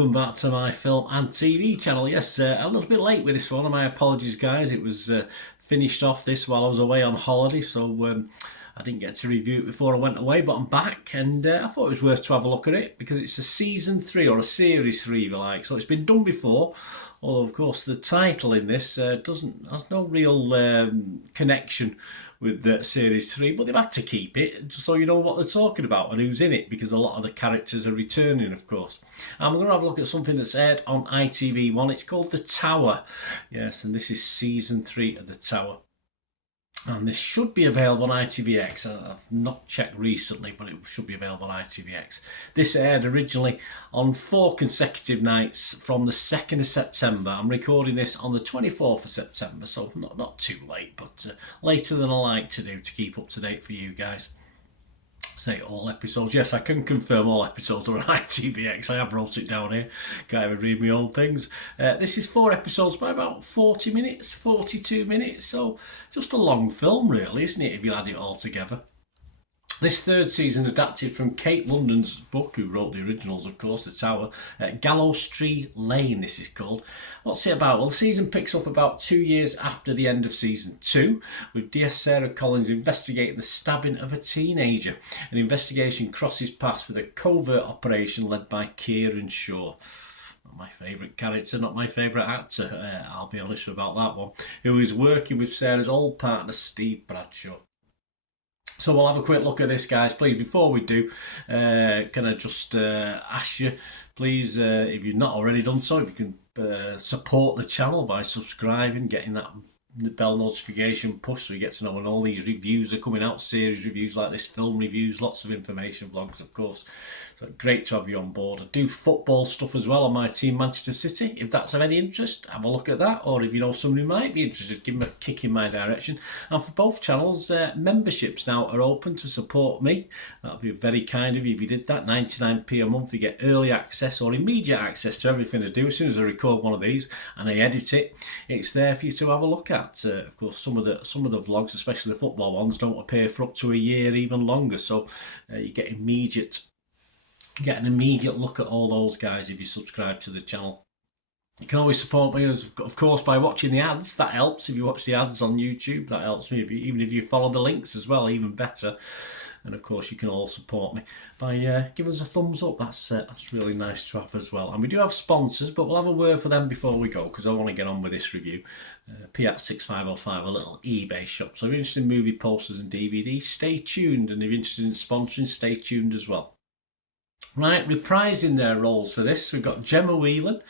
welcome back to my film and TV channel. Yes, a little bit late with this one, and my apologies guys. It was finished off this while I was away on holiday, so I didn't get to review it before I went away, but I'm back, and I thought it was worth to have a look at it because it's a season 3 or a series 3 if you like. So it's been done before, although of course the title in this has no real connection with series 3, but they've had to keep it just so you know what they're talking about and who's in it, because a lot of the characters are returning, of course. I'm going to have a look at something that's aired on ITV1. It's called The Tower. Yes, and this is season 3 of The Tower. And this should be available on ITVX. I've not checked recently, but it should be available on ITVX. This aired originally on 4 consecutive nights from the 2nd of September. I'm recording this on the 24th of September, so not too late, but later than I like to do to keep up to date for you guys. Say all episodes. Yes, I can confirm all episodes are on ITVX. I have wrote it down here. Can't even read my old things. This is 4 episodes by about 40 minutes, 42 minutes. So just a long film really, isn't it, if you add it all together. This 3rd season adapted from Kate London's book, who wrote the originals, of course, The Tower. Gallows Tree Lane, this is called. What's it about? Well, the season picks up about 2 years after the end of season 2, with DS Sarah Collins investigating the stabbing of a teenager. An investigation crosses paths with a covert operation led by Kieran Shaw. Not my favourite character, not my favourite actor, I'll be honest about that one, who is working with Sarah's old partner, Steve Bradshaw. So we'll have a quick look at this, guys. Please, before we do, can I just ask you, please, if you've not already done so, if you can support the channel by subscribing, getting that bell notification push so you get to know when all these reviews are coming out, series reviews like this, film reviews, lots of information, vlogs, of course. So great to have you on board. I do football stuff as well on my team, Manchester City. If that's of any interest, have a look at that. Or if you know somebody who might be interested, give them a kick in my direction. And for both channels, memberships now are open to support me. That would be very kind of you if you did that. 99p a month, you get early access or immediate access to everything I do. As soon as I record one of these and I edit it, it's there for you to have a look at. Of course, some of the vlogs, especially the football ones, don't appear for up to a year, even longer. So you get an immediate look at all those guys if you subscribe to the channel. You can always support me, of course, by watching the ads. That helps. If you watch the ads on YouTube, that helps me. Even if you follow the links as well, even better. And of course, you can all support me by giving us a thumbs up. That's really nice to have as well. And we do have sponsors, but we'll have a word for them before we go, because I want to get on with this review. Piat6505, a little eBay shop. So if you're interested in movie posters and DVDs, stay tuned. And if you're interested in sponsoring, stay tuned as well. Right, reprising their roles for this, we've got Gemma Whelan,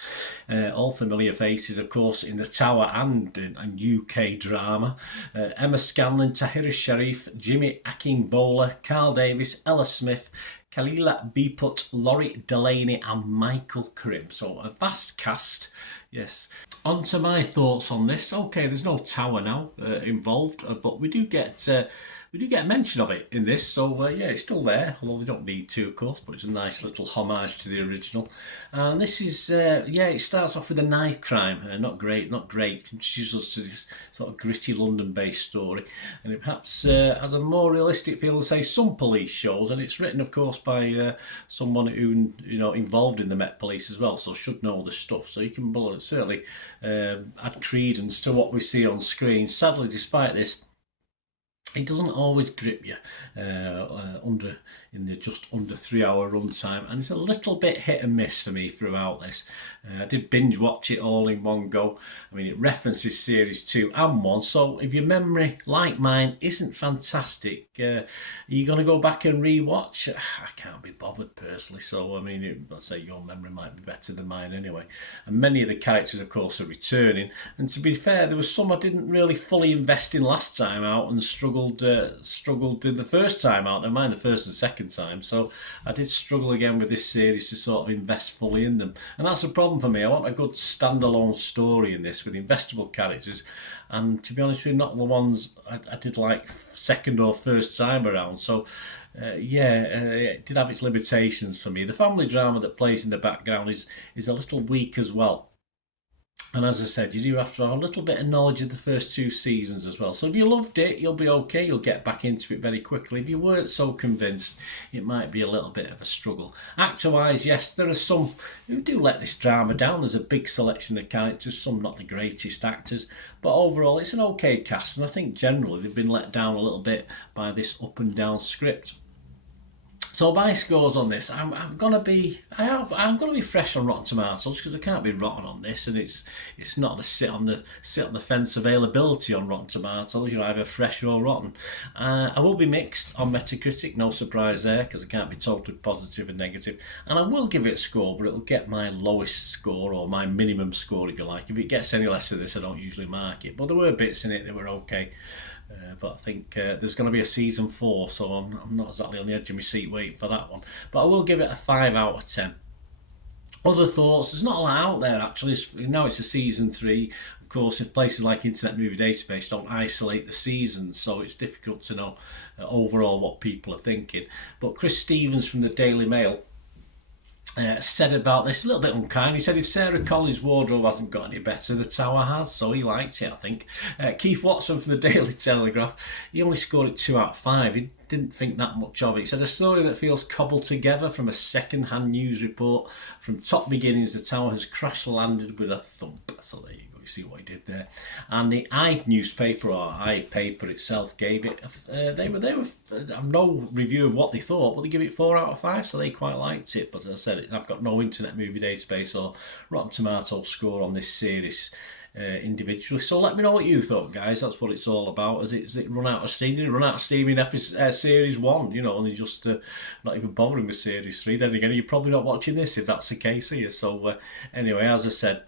all familiar faces, of course, in The Tower and UK drama. Emma Scanlon, Tahira Sharif, Jimmy Akingbola, Carl Davis, Ella Smith, Kalila Beeput, Laurie Delaney and Michael Krim. So a vast cast, yes. On to my thoughts on this. Okay, there's no tower now involved, but we do get a mention of it in this, so yeah, it's still there, although they don't need to, of course, but it's a nice little homage to the original. And this is, yeah, it starts off with a knife crime. Not great. It introduces us to this sort of gritty London-based story, and it perhaps has a more realistic feel than, say, some police shows, and it's written, of course, by someone who, involved in the Met Police as well, so should know the stuff, so you can certainly add credence to what we see on screen. Sadly, despite this, it doesn't always grip you in the just under 3 hour runtime, and it's a little bit hit and miss for me throughout this. I did binge watch it all in one go. I mean, it references series 2 and 1, so if your memory, like mine, isn't fantastic, are you going to go back and re-watch? I can't be bothered personally, so I mean, I'd say your memory might be better than mine anyway. And many of the characters, of course, are returning, and to be fair, there was some I didn't really fully invest in last time out and struggled in the first time out, never mind the first and second time, so I did struggle again with this series to sort of invest fully in them, and that's a problem for me. I want a good standalone story in this with investable characters, and to be honest with you, not the ones I did like second or first time around, so it did have its limitations for me. The family drama that plays in the background is a little weak as well. And as I said, you do have to have a little bit of knowledge of the first 2 seasons as well. So if you loved it, you'll be okay. You'll get back into it very quickly. If you weren't so convinced, it might be a little bit of a struggle. Actor-wise, yes, there are some who do let this drama down. There's a big selection of characters, some not the greatest actors. But overall, it's an okay cast. And I think generally they've been let down a little bit by this up and down script. So my scores on this, I'm gonna be fresh on Rotten Tomatoes because I can't be rotten on this, and it's not the sit on the fence availability on Rotten Tomatoes. You're either fresh or rotten. I will be mixed on Metacritic, no surprise there because I can't be totally positive and negative. And I will give it a score, but it'll get my lowest score or my minimum score if you like. If it gets any less than this, I don't usually mark it. But there were bits in it that were okay. But I think there's going to be a season 4, so I'm not exactly on the edge of my seat waiting for that one. But I will give it a 5 out of 10. Other thoughts, there's not a lot out there actually. Now it's a season 3. Of course, if places like Internet Movie Database don't isolate the seasons, so it's difficult to know overall what people are thinking. But Chris Stevens from the Daily Mail said about this a little bit unkind. He said if Sarah Collins' wardrobe hasn't got any better, the Tower has, so he liked it, I think. Keith Watson from the Daily Telegraph, he only scored it 2 out of 5. He didn't think that much of it. He said a story that feels cobbled together from a second-hand news report. From top beginnings, the Tower has crash-landed with a thump. So there you go. You see what he did there. And the newspaper or paper itself gave it. They were. I've no review of what they thought, but they give it 4 out of 5, so they quite liked it. But as I said, I've got no Internet Movie Database or Rotten Tomatoes score on this series individually. So let me know what you thought, guys. That's what it's all about. Has it run out of steam? Did it run out of steam in series 1? You know, and you just not even bothering with series 3. Then again, you're probably not watching this if that's the case, are you? So anyway, as I said,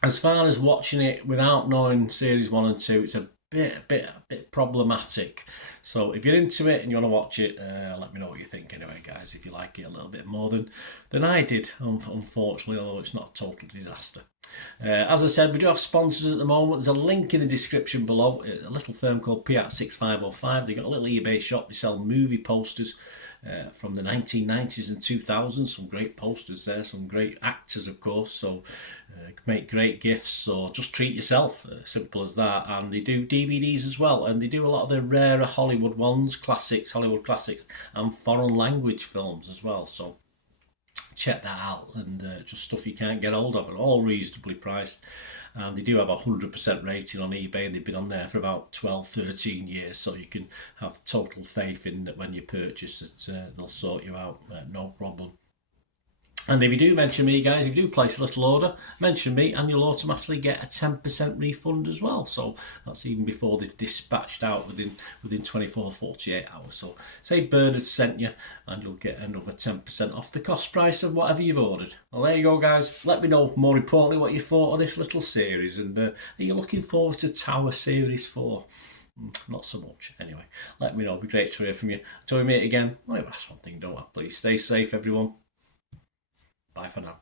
as far as watching it without knowing series 1 and 2, it's a bit problematic. So if you're into it and you want to watch it, let me know what you think anyway, guys, if you like it a little bit more than I did, unfortunately, although it's not a total disaster. As I said, we do have sponsors at the moment. There's a link in the description below. A little firm called Piat6505. They've got a little eBay shop. They sell movie posters from the 1990s and 2000s. Some great posters there, some great actors, of course. So make great gifts or just treat yourself, simple as that. And they do DVDs as well, and they do a lot of the rarer Hollywood ones, Hollywood classics, and foreign language films as well. So check that out, and just stuff you can't get hold of, and all reasonably priced. And they do have a 100% rating on eBay, and they've been on there for about 12-13 years, so you can have total faith in that when you purchase it, they'll sort you out, no problem. And if you do mention me, guys, if you do place a little order, mention me and you'll automatically get a 10% refund as well. So that's even before they've dispatched out within 24-48 hours. So say Bernard sent you and you'll get another 10% off the cost price of whatever you've ordered. Well, there you go, guys. Let me know, more importantly, what you thought of this little series. And are you looking forward to Tower Series 4? Not so much. Anyway, let me know. It'd be great to hear from you. Until we meet again, I'll ask one thing, don't I? Please stay safe, everyone. Bye for now.